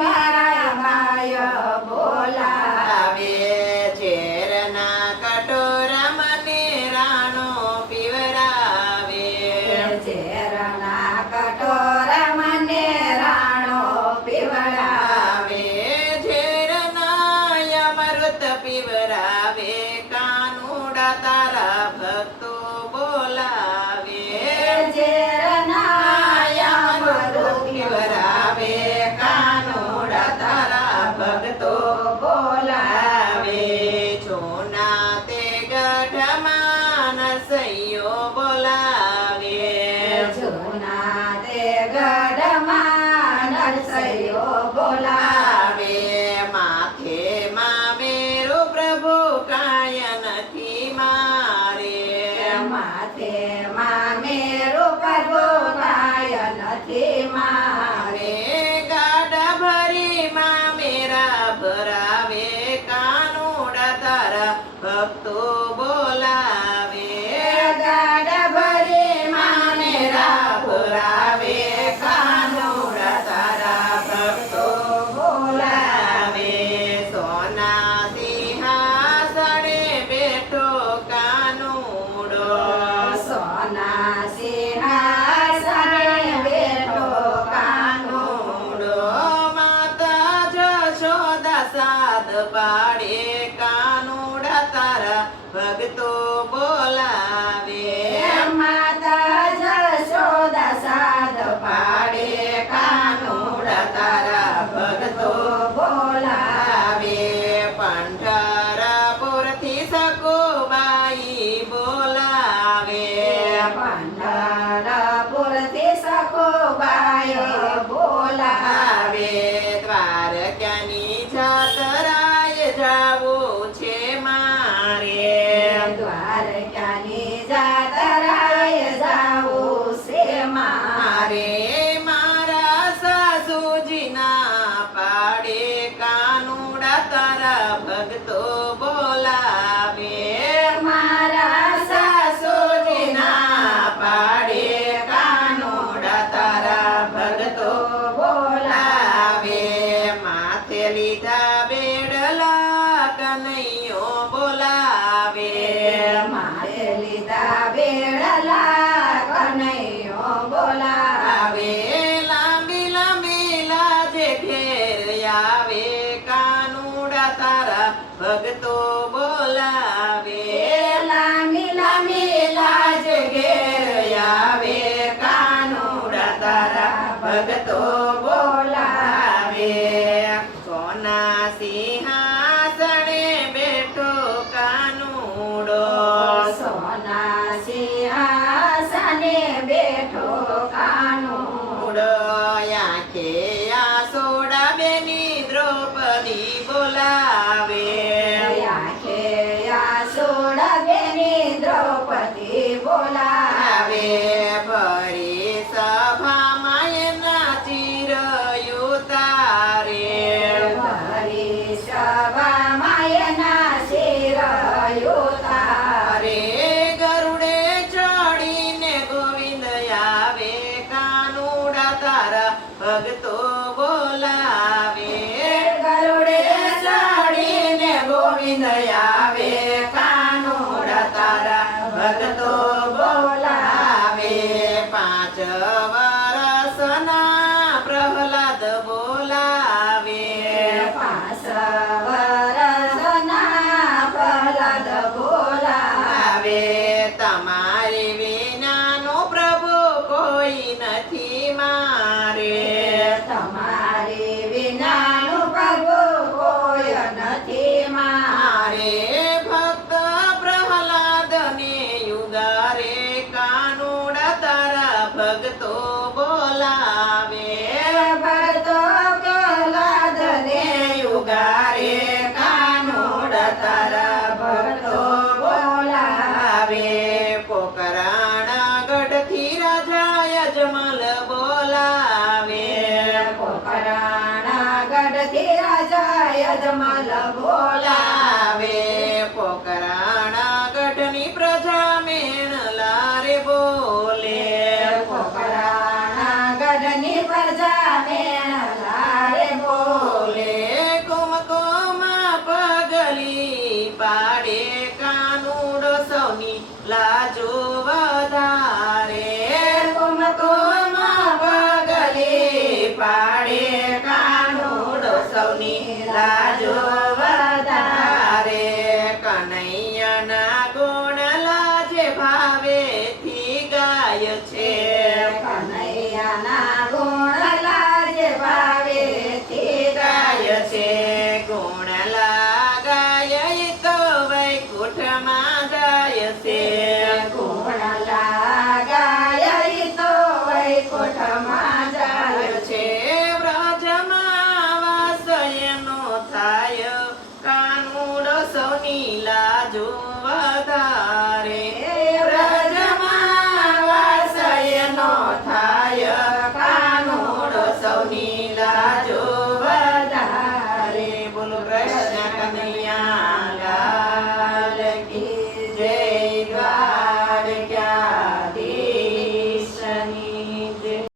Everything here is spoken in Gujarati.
મારા ભાઈ બોલાવે. ઝેરના કટોરા મને રાણો પીવરાવે. ઝેરના કટોરા મને રાણો પીવડાવે. ઝેરના અમૃત પીવરાવે. કાનુડા તારા ભક્તો બોલાવે. ઝેરના અમૃત પીવરાવે. કાનુડા તારા ભક્તો બોલાવે. સોના તે ગઢમાં નરસૈયો બોલાવે. જૂના તે ગઢમાં નરસૈયો બોલાવે. માથે મેરો પ્રભુ કાય નથી મારે. માથે મેરું પ્રભુ કાય નથી મારે. ગાડા ભરી મેરા ભરાવે. કાનુડા તારા ભક્તો બોલાવે. ગાડા ભરી મેરા ભરાવે. કાનુડા તારા ભક્તો બોલાવે. સોના સિંહાસને બેઠો કાનુડો. સોના સિંહાસને બેઠો કાનુડો માતા જશોદા સાદ પાડે. કાનુડા તારા ભક્તો બોલાવે. માતા જશોદા સાદ પાડે. કાનુડા તારા ભક્તો બોલાવે. પંઢરપુરથી સકુબાઈ બોલાવે. પંઢરપુરથી સખુબાઈ બોલાવે. દ્વારકાની જાતરાએ જાવું છે મારે. દ્વારકાની જાતરાએ જાવું છે મારે. મારા સાસુજીના પાડે. કાનુડા તારા ભક્તો બોલાવે. મારા સાસુજીના પાડે. કાનુડા તારા ભક્તો બોલાવે. માથે લીધા બેડલા કનૈયો બોલાવે. મારે લીધા બેડલા કનૈયો બોલાવે. લાંબી લાંબી લાજે ઘેર આવે. કાનુડા તારા ભક્તો બોલાવે. લાંબી લાંબી લાજ ઘેર આવે. કાનુડા તારા ભક્તો બોલાવે. સોના સિંહાસને બેઠો કાનુડો. સોના સિંહાસને બેઠો કાનુડો. આંખે આસોડા બેની દ્રૌપદી બોલાવે. આંખે આસુડ બેની દ્રૌપદી બોલાવે. ભરી સભામાં એના ચિરયું તારે. ભરી સભામાં એના શિરયું તારે. ગરુડે ચડીને ગોવિંદ આવે. કાનુડા તારા ભક્તો બોલાવે. ગરુડે ચડીને ગોવિંદ આવે. કાનુડા તારા ભક્તો બોલાવે. 5 વર્ષના પ્રહલાદ બોલાવે. 5 વર્ષના પ્રહલાદ બોલાવે. તમારે વિનાનો પ્રભુ કોઈ નથી મારે. તમારી વિનાનું પ્રભુ કોઈ નથી મારે. ભક્ત પ્રહલાદને યુગારે. કાનુડા તારા ભક્તો બોલાવે. ભક્તો પ્રહલાદને યુગારે. કાનુડા તારા ભક્તો બોલાવે. પોકરાણ ગઢથી રાજા યજમલ બોલાવે. પોકરાણા ગઢથી રાજા યજમલ બોલાવે. પોકરાણા ગઢની પ્રજા મેણલા રે બોલે. પોકરાણા ગઢની પ્રજા મેળા રે બોલાવે. લાજો વધારે કુમકુમ પગલી પાડે કાનુડો સૌની લાજો વધારે કનૈયાના ગુણ લાજે ભાવેથી ગાય છે કનૈયાના ગુણ લાજે ભાવેથી ગાય છે ગુણ લાગાય તો વૈકુંઠમાં જાય છે ગુણ લાગાય તો વૈકુંઠમાં